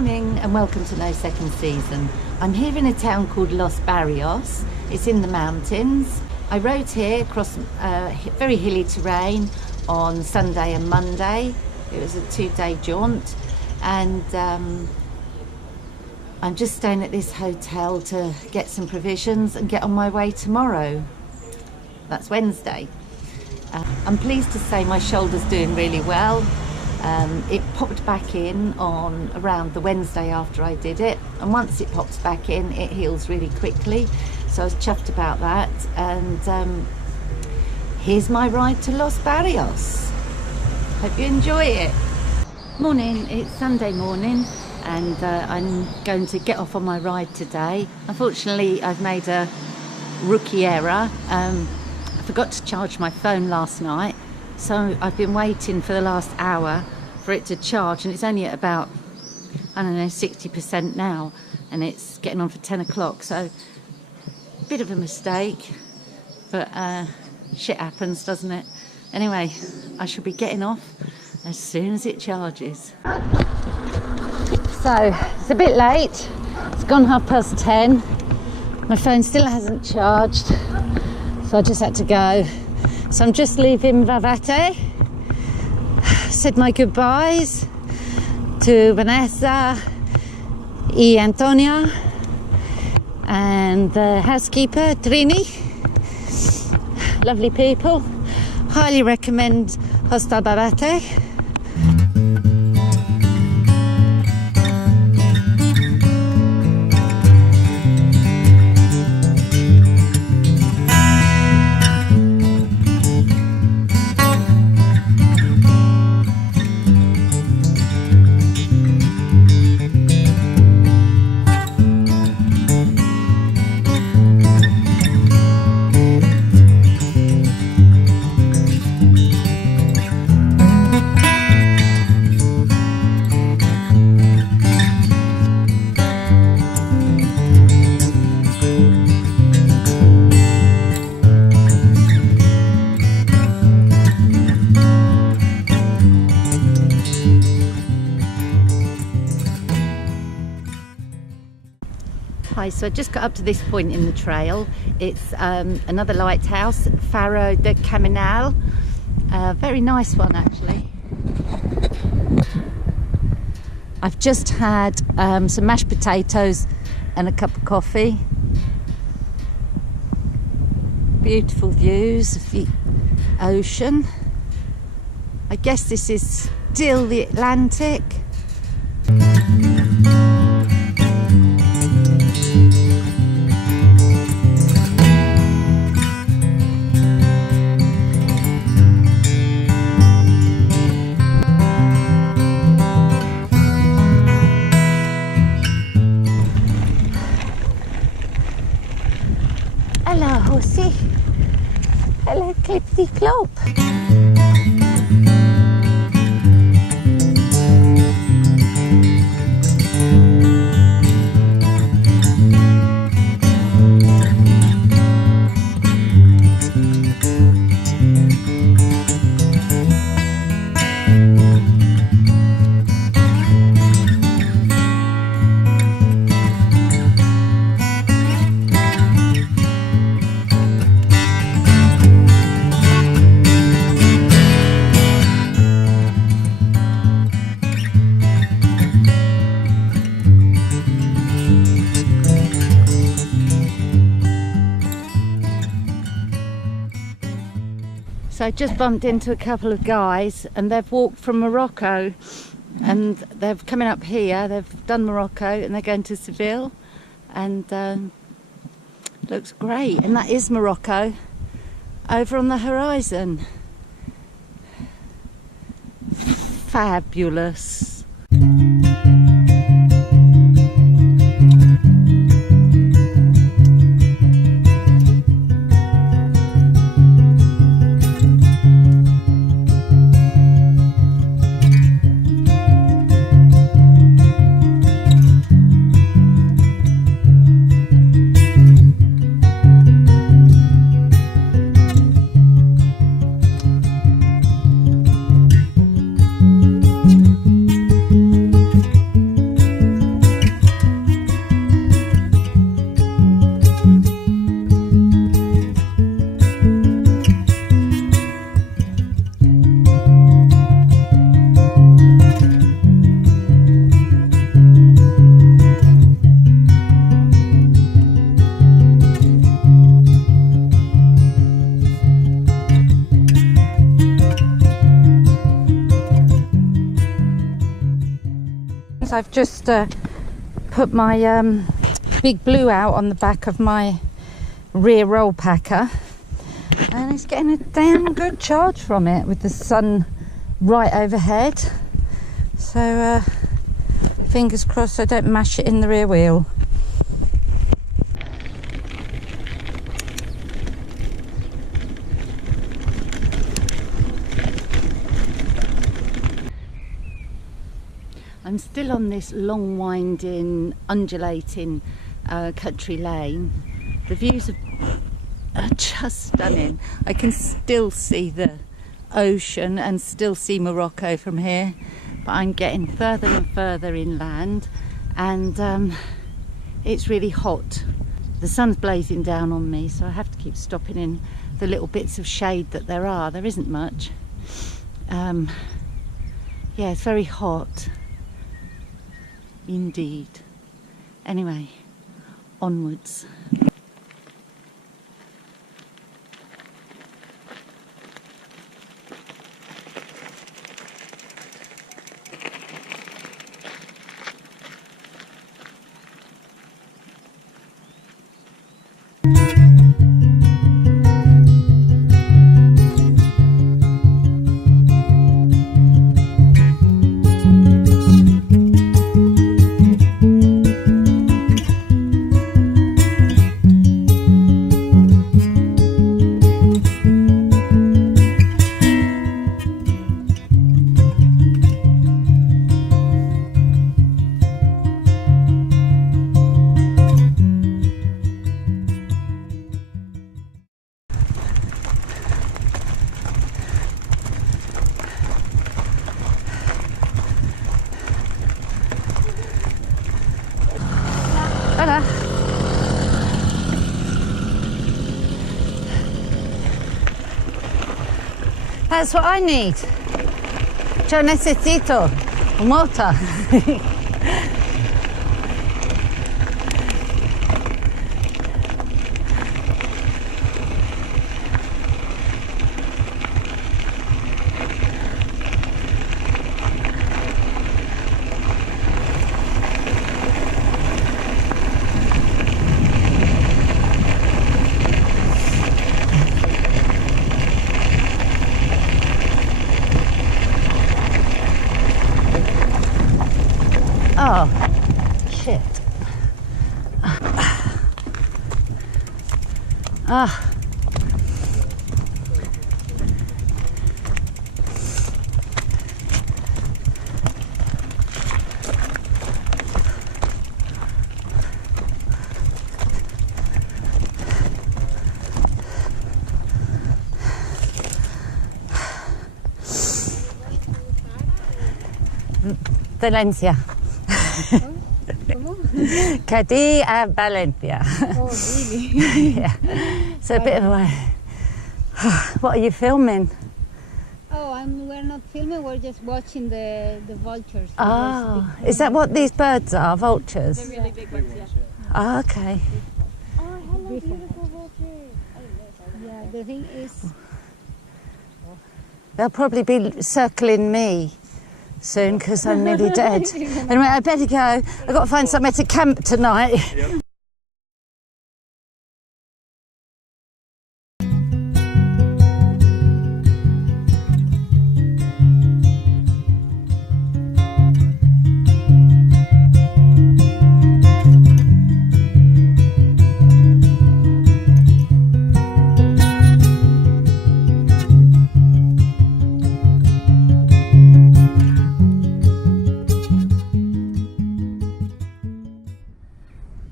morning and welcome to No Second Season. I'm here in a town called Los Barrios. It's in the mountains. I rode here across very hilly terrain on Sunday and Monday. It was a 2-day jaunt, and I'm just staying at this hotel to get some provisions and get on my way tomorrow. That's Wednesday. I'm pleased to say my shoulder's doing really well. It popped back in on around the Wednesday after I did it, and once it pops back in it heals really quickly, so I was chuffed about that. And here's my ride to Los Barrios. Hope you enjoy it. Morning, it's Sunday morning and I'm going to get off on my ride today. Unfortunately I've made a rookie error. I forgot to charge my phone last night, so I've been waiting for the last hour for it to charge, and it's only at about, I don't know, 60% now, and it's getting on for 10 o'clock, so a bit of a mistake, but shit happens, doesn't it? Anyway, I shall be getting off as soon as it charges. So, it's a bit late, it's gone 10:30, my phone still hasn't charged, so I just had to go. So I'm just leaving Barbate. Said my goodbyes to Vanessa and Antonia and the housekeeper Trini. Lovely people. Highly recommend Hostel Barbate. Hi, so I just got up to this point in the trail. It's another lighthouse, Faro de Camino. Very nice one actually. I've just had some mashed potatoes and a cup of coffee. Beautiful views of the ocean. I guess this is still the Atlantic. Hello, horsey. Hello, Clipsy Clop. So I just bumped into a couple of guys and they've walked from Morocco and they're coming up here. They've done Morocco and they're going to Seville, and looks great. And that is Morocco over on the horizon. Fabulous. friends, I've just put my big blue out on the back of my rear roll packer, and it's getting a damn good charge from it with the sun right overhead. So fingers crossed I don't mash it in the rear wheel. I'm still on this long winding, undulating country lane. The views are just stunning. I can still see the ocean and still see Morocco from here, but I'm getting further and further inland, and it's really hot. The sun's blazing down on me, so I have to keep stopping in the little bits of shade that there are. There isn't much. Yeah, it's very hot indeed. Anyway, onwards. Hola. That's what I need. Yo necesito motor. Oh, shit. Ah. Valencia. Cadiz and Valencia. Oh, really? Yeah. So a bit of a way. What are you filming? Oh, we're not filming, we're just watching the vultures. Oh, is that what these birds are? Vultures? The really big ones, yeah. Oh, okay. Oh, hello, beautiful vultures. Yeah, the thing is... They'll probably be circling me soon because I'm nearly dead. Anyway, I better go. I've got to find somewhere to camp tonight. Yep.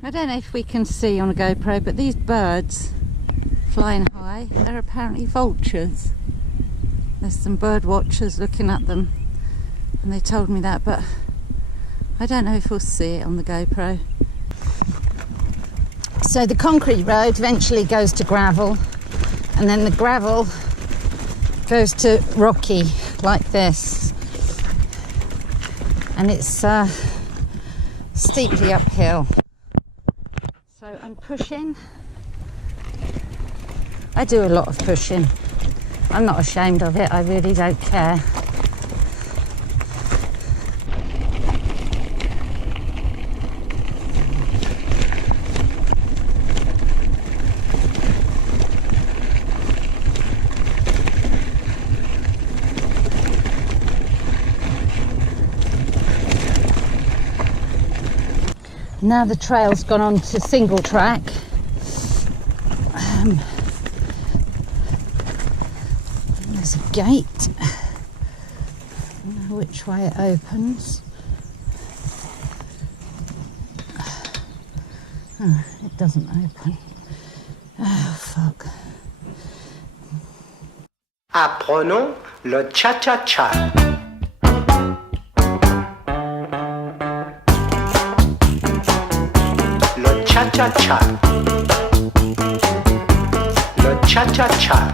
I don't know if we can see on a GoPro, but these birds flying high, they're apparently vultures. There's some bird watchers looking at them and they told me that, but I don't know if we'll see it on the GoPro. So the concrete road eventually goes to gravel, and then the gravel goes to rocky like this, and it's steeply uphill. So I'm pushing. I do a lot of pushing. I'm not ashamed of it, I really don't care. Now the trail's gone on to single track. There's a gate. I don't know which way it opens. Oh, it doesn't open. Oh, fuck. Apprenons le cha-cha-cha. Le cha-cha-cha. Le cha-cha-cha.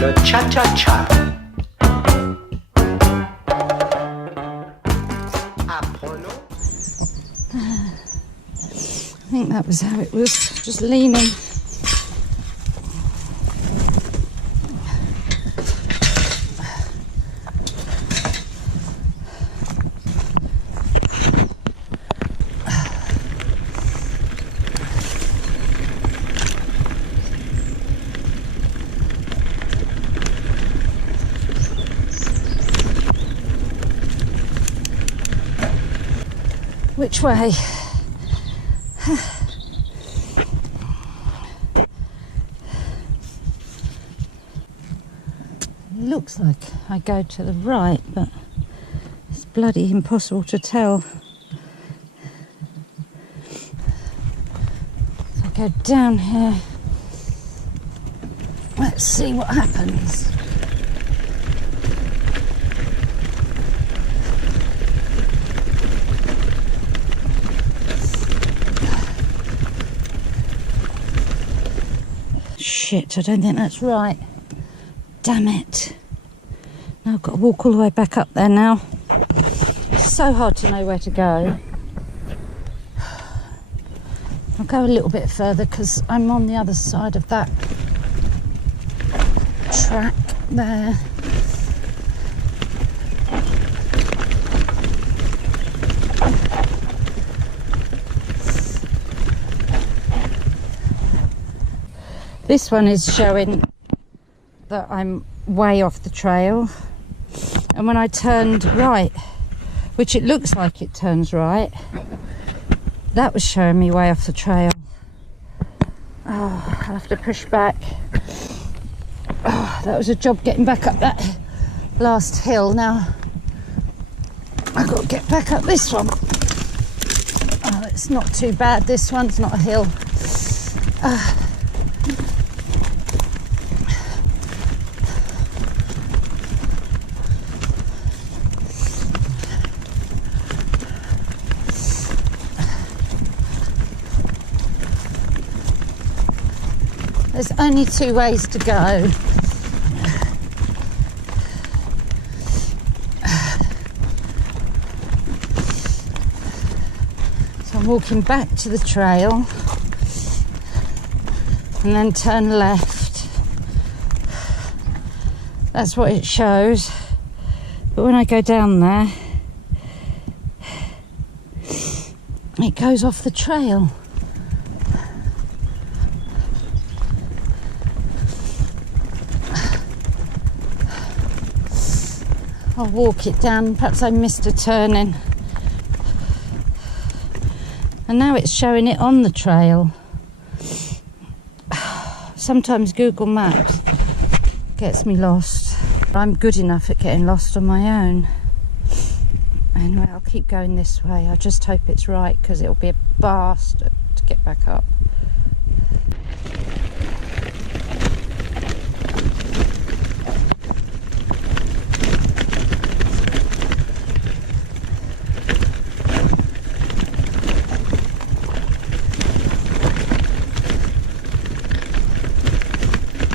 Le cha-cha-cha. Apprenons. I think that was how it was, just leaning. Which way? Looks like I go to the right, but it's bloody impossible to tell. If I go down here, let's see what happens. Shit, I don't think that's right. Damn it. Now I've got to walk all the way back up there now. It's so hard to know where to go. I'll go a little bit further because I'm on the other side of that track there. This one is showing that I'm way off the trail, and when I turned right, which it looks like it turns right, that was showing me way off the trail. Oh, I'll have to push back. Oh, that was a job getting back up that last hill. Now I've got to get back up this one. Oh, it's not too bad. This one's not a hill. There's only two ways to go. So I'm walking back to the trail and then turn left. That's what it shows. But when I go down there, it goes off the trail. I'll walk it down, perhaps I missed a turning. And now it's showing it on the trail. Sometimes Google Maps gets me lost. I'm good enough at getting lost on my own. Anyway, I'll keep going this way. I just hope it's right because it'll be a bastard to get back up.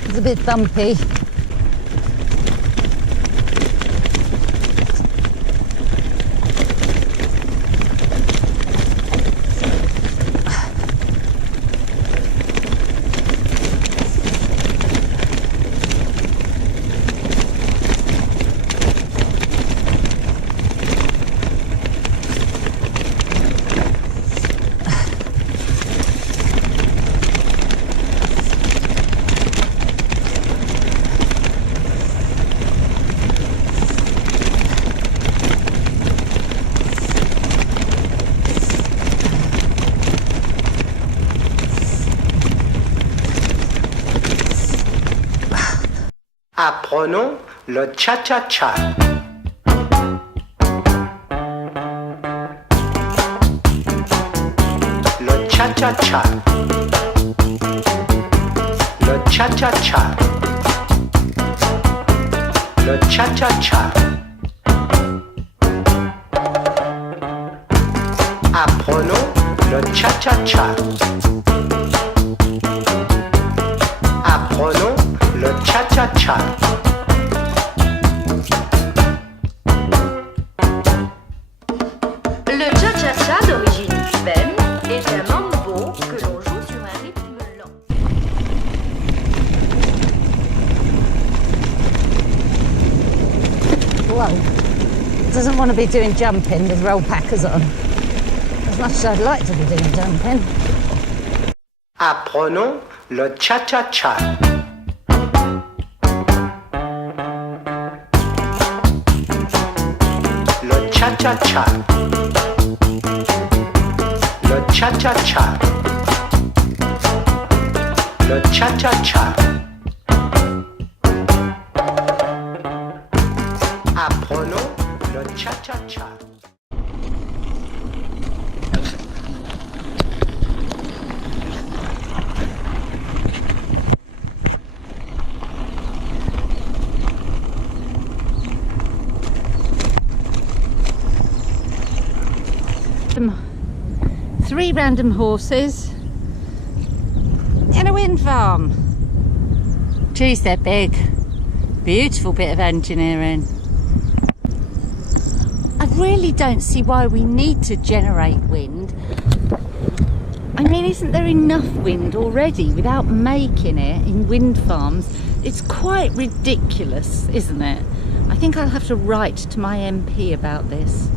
It's a bit bumpy. Apprenons le cha-cha-cha. Le cha-cha-cha. Le cha-cha-cha. Le cha-cha-cha. Apprenons le cha-cha-cha. Apprenons le cha-cha-cha. Le cha-cha-cha d'origine cubaine est un mambo que l'on joue sur un rythme lent. Whoa. Doesn't want to be doing jumping with roll packers on. As much as I'd like to be doing jumping. Apprenons le cha-cha-cha. Le cha-cha-cha. Le cha-cha-cha. Le cha-cha-cha. Apprenons le cha-cha-cha. Three random horses in a wind farm. Geez, they're big. Beautiful bit of engineering. I really don't see why we need to generate wind. I mean, isn't there enough wind already without making it in wind farms? It's quite ridiculous, isn't it? I think I'll have to write to my MP about this.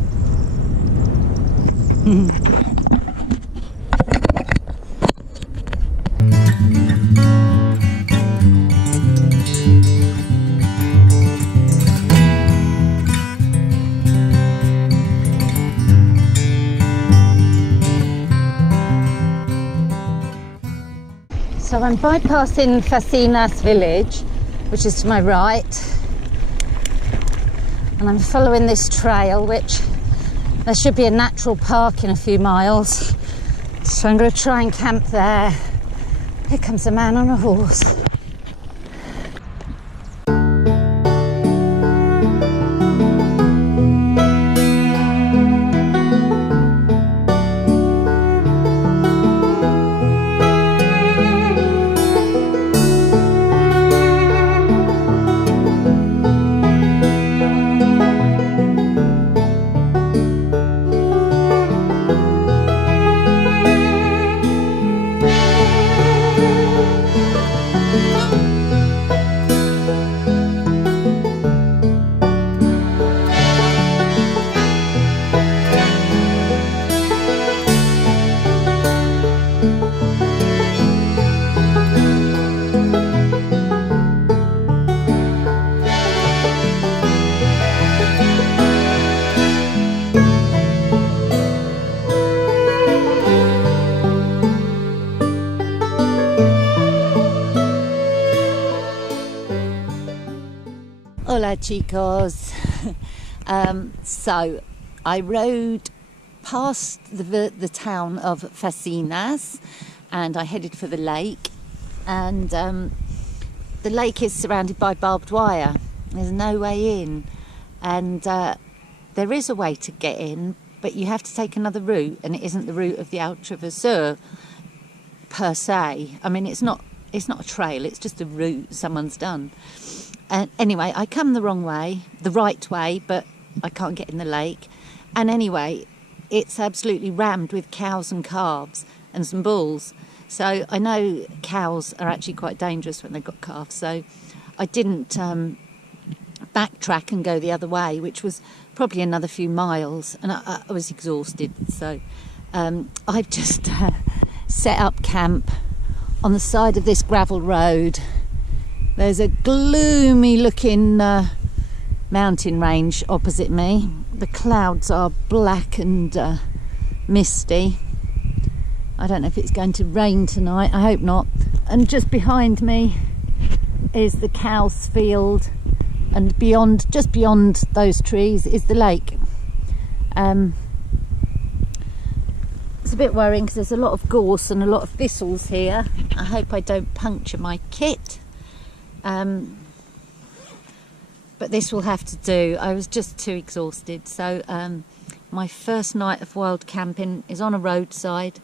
So I'm bypassing Facinas village, which is to my right, and I'm following this trail, which there should be a natural park in a few miles, so I'm going to try and camp there. Here comes a man on a horse. Hola chicos. So I rode past the town of Facinas and I headed for the lake, and the lake is surrounded by barbed wire. There's no way in, and there is a way to get in, but you have to take another route, and it isn't the route of the Altravesur per se. I mean, it's not a trail, it's just a route someone's done. And anyway, I come the wrong way, the right way, but I can't get in the lake. And anyway, it's absolutely rammed with cows and calves and some bulls. So I know cows are actually quite dangerous when they've got calves. So I didn't backtrack and go the other way, which was probably another few miles. And I was exhausted. So I've just set up camp on the side of this gravel road. There's a gloomy looking mountain range opposite me. The clouds are black and misty. I don't know if it's going to rain tonight, I hope not. And just behind me is the cow's field and beyond, just beyond those trees, is the lake. It's a bit worrying because there's a lot of gorse and a lot of thistles here. I hope I don't puncture my kit. But this will have to do. I was just too exhausted. So my first night of wild camping is on a roadside.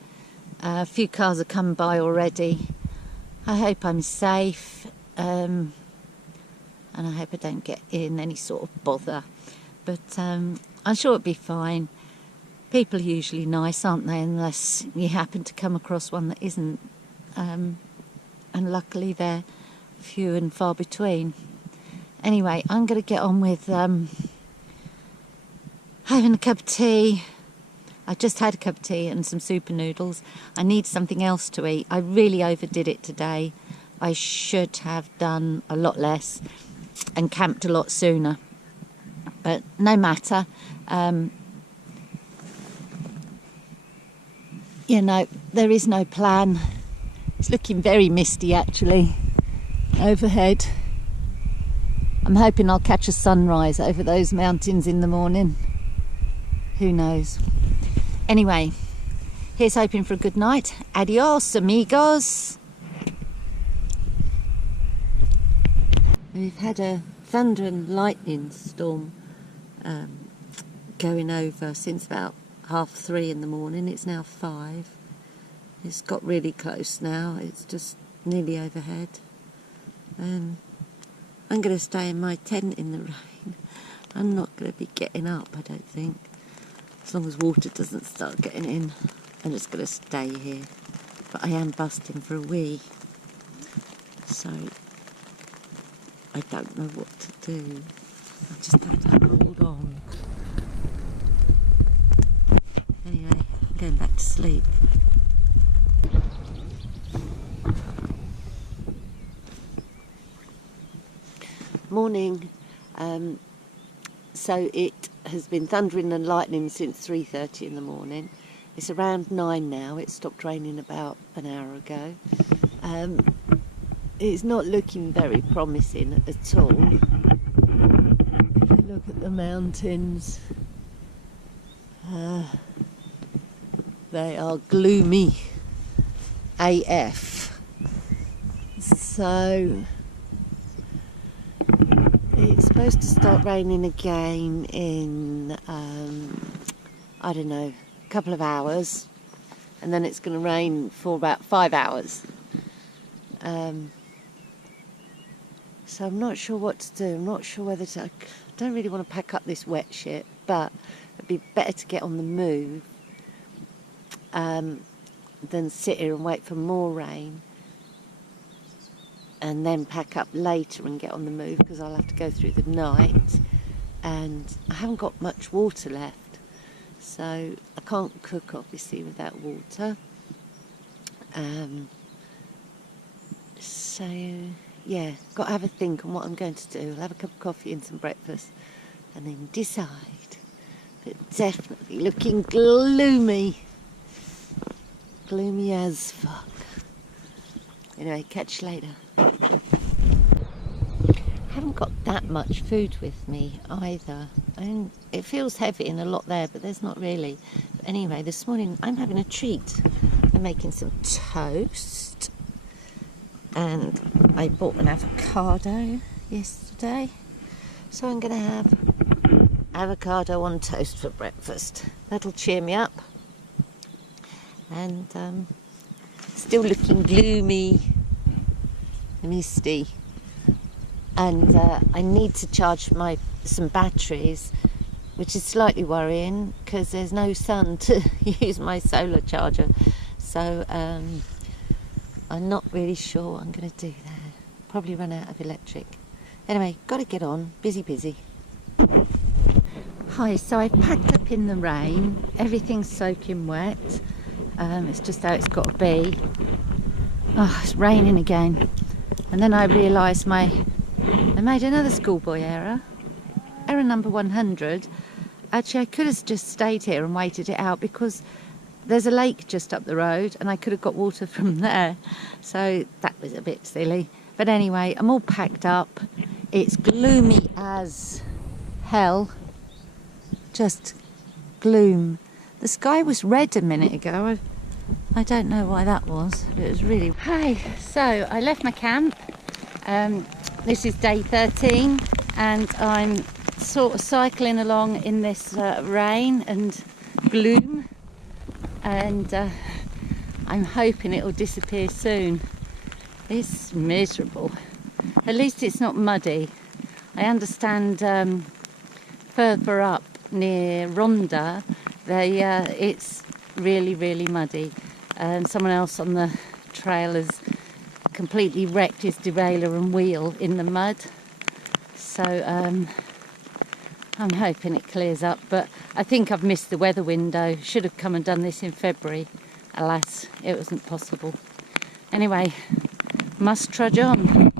A few cars have come by already. I hope I'm safe. And I hope I don't get in any sort of bother. But I'm sure it'll be fine. People are usually nice, aren't they? Unless you happen to come across one that isn't. And luckily they're few and far between. Anyway, I'm going to get on with having a cup of tea. I just had a cup of tea and some super noodles. I need something else to eat. I really overdid it today. I should have done a lot less and camped a lot sooner. But no matter. You know, there is no plan. It's looking very misty actually overhead. I'm hoping I'll catch a sunrise over those mountains in the morning. Who knows? Anyway, here's hoping for a good night. Adios, amigos. We've had a thunder and lightning storm going over since about 3:30 in the morning. It's now 5. It's got really close now. It's just nearly overhead. I'm going to stay in my tent in the rain. I'm not going to be getting up, I don't think. As long as water doesn't start getting in, I'm just going to stay here. But I am busting for a wee. So I don't know what to do. I just have to hold on. Anyway, I'm going back to sleep. Morning. So it has been thundering and lightning since 3:30 in the morning. It's around 9 now. It stopped raining about an hour ago. It's not looking very promising at all. If you look at the mountains, they are gloomy AF. So it's supposed to start raining again in, I don't know, a couple of hours. And then it's going to rain for about 5 hours. So I'm not sure what to do. I'm not sure whether to... I don't really want to pack up this wet shit, but it'd be better to get on the move than sit here and wait for more rain and then pack up later and get on the move, because I'll have to go through the night and I haven't got much water left, so I can't cook obviously without water. So yeah, got to have a think on what I'm going to do. I'll have a cup of coffee and some breakfast and then decide. But definitely looking gloomy. Gloomy as fuck. Anyway, catch you later. I haven't got that much food with me either. It feels heavy and a lot there, but there's not really. But anyway, this morning I'm having a treat. I'm making some toast. And I bought an avocado yesterday. So I'm going to have avocado on toast for breakfast. That'll cheer me up. And still looking gloomy, misty. And I need to charge some batteries, which is slightly worrying because there's no sun to use my solar charger. So I'm not really sure what I'm going to do there. Probably run out of electric. Anyway, got to get on. Busy. Hi, so I packed up in the rain. Everything's soaking wet. It's just how it's got to be. Oh, it's raining again. And then I realised I made another schoolboy error. Error number 100. Actually, I could have just stayed here and waited it out because there's a lake just up the road and I could have got water from there. So that was a bit silly. But anyway, I'm all packed up. It's gloomy as hell. Just gloom. The sky was red a minute ago. I don't know why that was. It was really... Hi, so I left my camp. This is day 13 and I'm sort of cycling along in this rain and gloom, and I'm hoping it will disappear soon. It's miserable. At least it's not muddy. I understand further up near Ronda it's really muddy, and someone else on the trail has completely wrecked his derailleur and wheel in the mud. So I'm hoping it clears up, but I think I've missed the weather window. Should have come and done this in February. Alas, it wasn't possible. Anyway, must trudge on.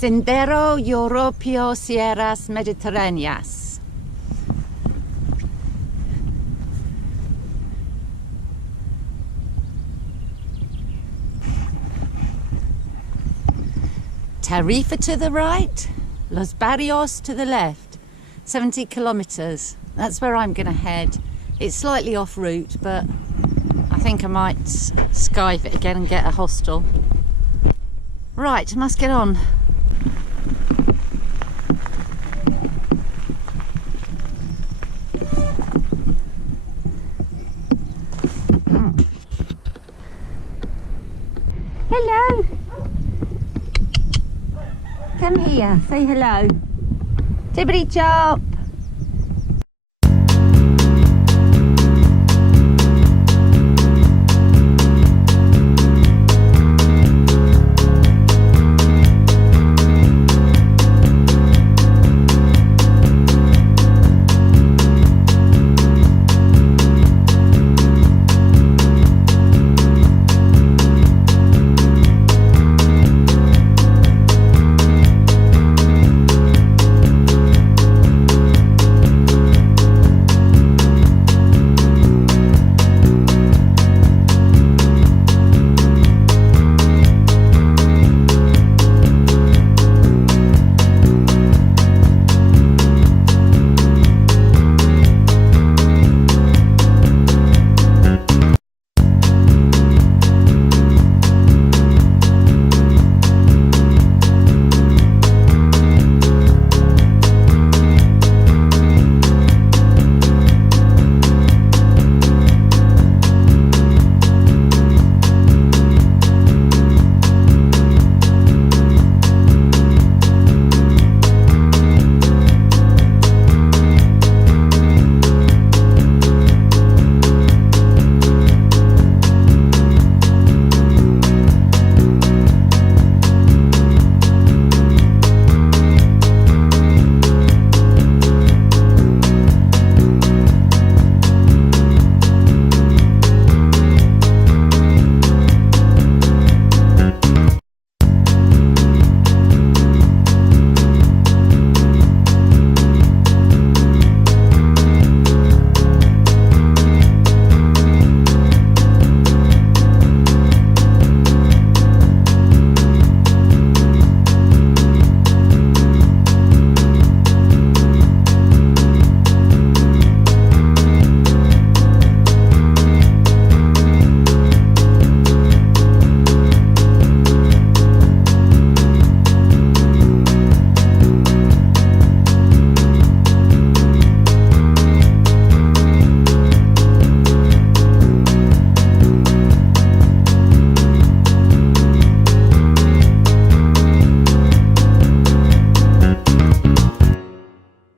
Sendero Europeo Sierras Mediterraneas. Tarifa to the right, Los Barrios to the left. 70 kilometres. That's where I'm going to head. It's slightly off route, but I think I might skive it again and get a hostel. Right, must get on. Hello. Come here, say hello. Tibbity chop.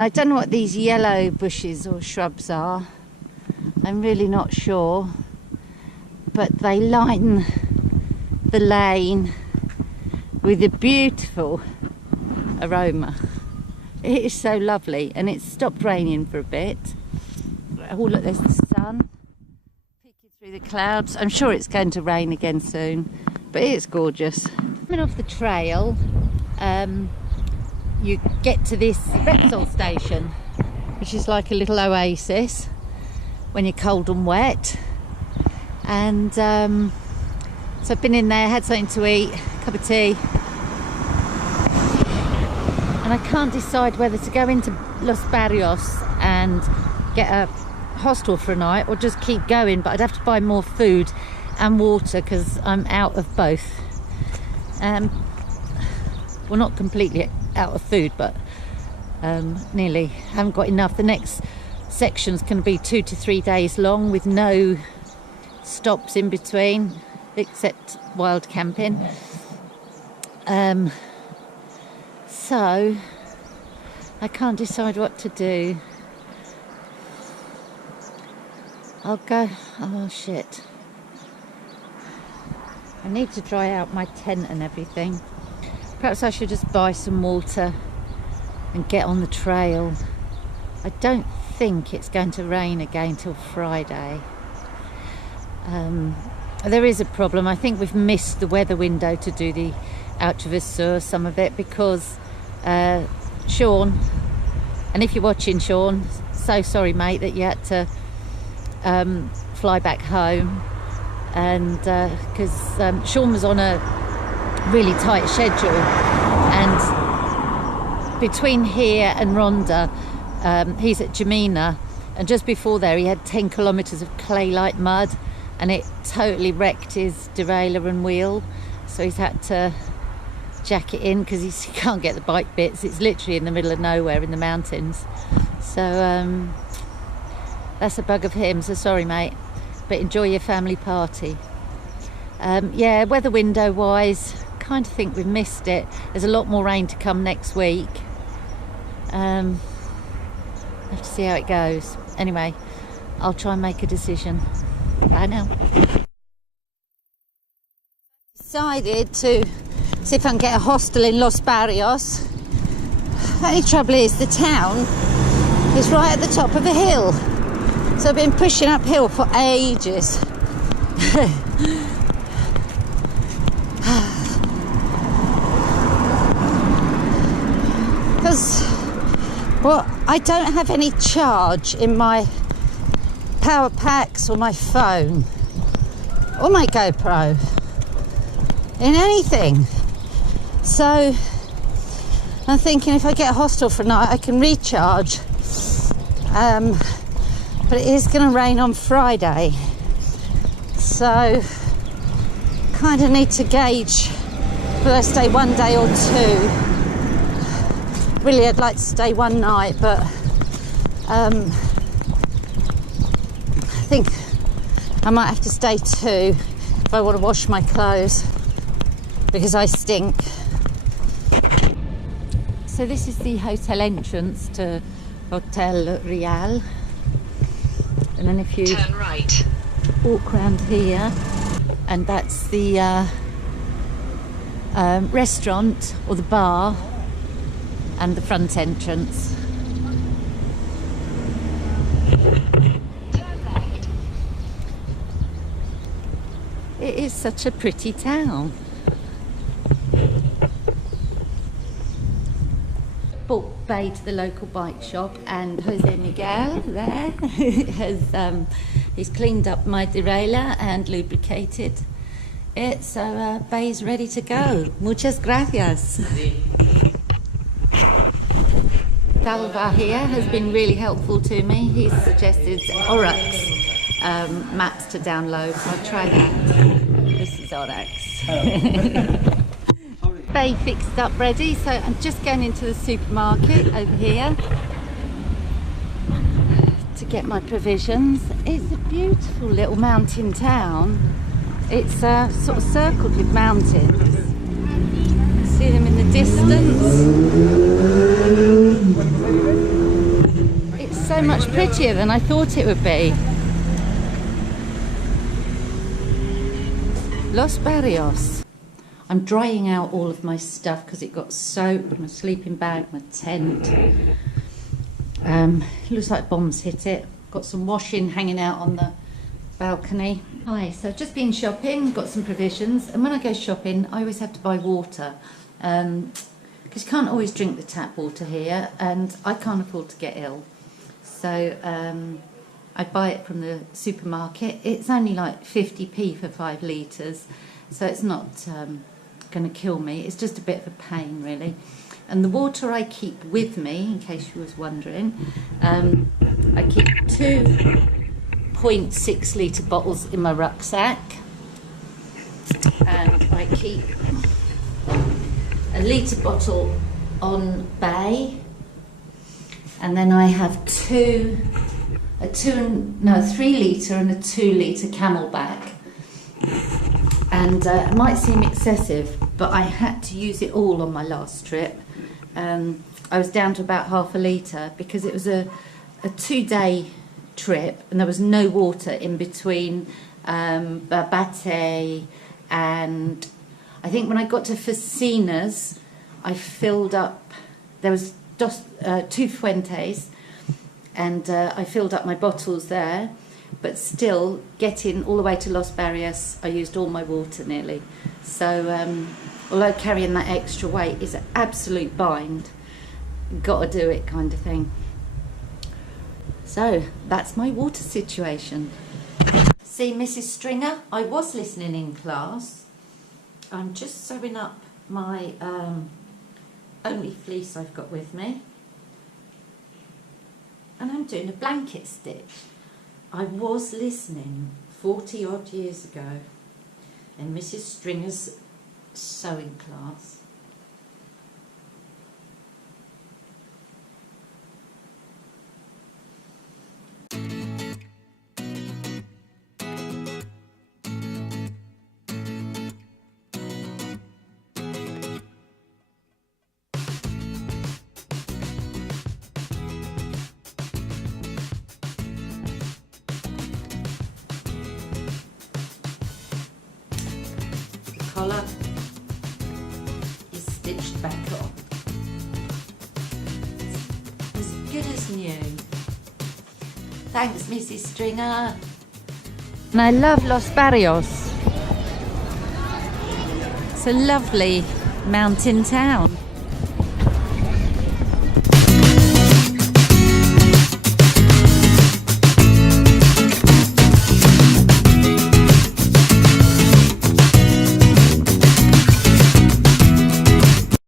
I don't know what these yellow bushes or shrubs are. I'm really not sure, but they line the lane with a beautiful aroma. It is so lovely, and it's stopped raining for a bit. Oh look, there's the sun peeking through the clouds. I'm sure it's going to rain again soon, but it's gorgeous. Coming off the trail, you get to this Repsol station, which is like a little oasis when you're cold and wet. And so I've been in there, had something to eat, a cup of tea, and I can't decide whether to go into Los Barrios and get a hostel for a night or just keep going, but I'd have to buy more food and water because I'm out of both. Well, not completely out of food, but nearly. Haven't got enough. The next section's going to be 2 to 3 days long with no stops in between except wild camping. So I can't decide what to do. I'll go. Oh shit, I need to dry out my tent and everything. Perhaps I should just buy some water and get on the trail. I don't think it's going to rain again till Friday. There is a problem. I think we've missed the weather window to do the Altravesur, some of it, because Sean, and if you're watching, Sean, so sorry mate that you had to fly back home, and because Sean was on a really tight schedule, and between here and Ronda, he's at Camino, and just before there he had 10 kilometers of clay-like mud, and it totally wrecked his derailleur and wheel, so he's had to jack it in because he can't get the bike bits. It's literally in the middle of nowhere in the mountains, so that's a bug of him, so sorry mate, but enjoy your family party. Yeah, weather window wise, kind of think we've missed it. There's a lot more rain to come next week. Have to see how it goes. Anyway, I'll try and make a decision. Bye now. Decided to see if I can get a hostel in Los Barrios. The only trouble is the town is right at the top of a hill, so I've been pushing uphill for ages. Because, well, I don't have any charge in my power packs or my phone or my GoPro, in anything. So I'm thinking if I get a hostel for a night I can recharge, but it is going to rain on Friday, so kind of need to gauge whether I stay one day or two. Really, I'd like to stay one night, but I think I might have to stay two if I want to wash my clothes, because I stink. So this is the hotel entrance to Hotel Real, and then if you Turn right. walk around here, and that's the restaurant or the bar and the front entrance. It is such a pretty town. Bought Bay to the local bike shop, and Jose Miguel there has he's cleaned up my derailleur and lubricated it, so Bay's ready to go. Muchas gracias. Salva here has been really helpful to me. He's suggested Orax maps to download, so I'll try that. This is Orax. Bay fixed up ready, so I'm just going into the supermarket over here to get my provisions. It's a beautiful little mountain town. It's sort of circled with mountains. See them in the distance. so much prettier than I thought it would be. Los Barrios. I'm drying out all of my stuff because it got soaked. My sleeping bag, my tent. Looks like bombs hit it. Got some washing hanging out on the balcony. Hi, so I've just been shopping, got some provisions, and when I go shopping I always have to buy water because you can't always drink the tap water here, and I can't afford to get ill, so I buy it from the supermarket. It's only like 50p for 5 litres, so it's not going to kill me. It's just a bit of a pain really. And the water I keep with me, in case you was wondering, I keep 2.6 litre bottles in my rucksack, and I keep a litre bottle on bay, and then I have 3 litre and a 2 litre Camelback. And it might seem excessive, but I had to use it all on my last trip. I was down to about half a litre because it was a 2-day trip and there was no water in between Barbate and I think when I got to Focinas I filled up, there was 2 fuentes, and I filled up my bottles there, but still getting all the way to Los Barrios I used all my water nearly. So although carrying that extra weight is an absolute bind, gotta do it kind of thing. So that's my water situation. See, Mrs. Stringer, I was listening in class. I'm just sewing up my only fleece I've got with me, and I'm doing a blanket stitch. I was listening 40 odd years ago in Mrs. Stringer's sewing class. Collar is stitched back on. It's as good as new. Thanks, Mrs. Stringer. And I love Los Barrios. It's a lovely mountain town.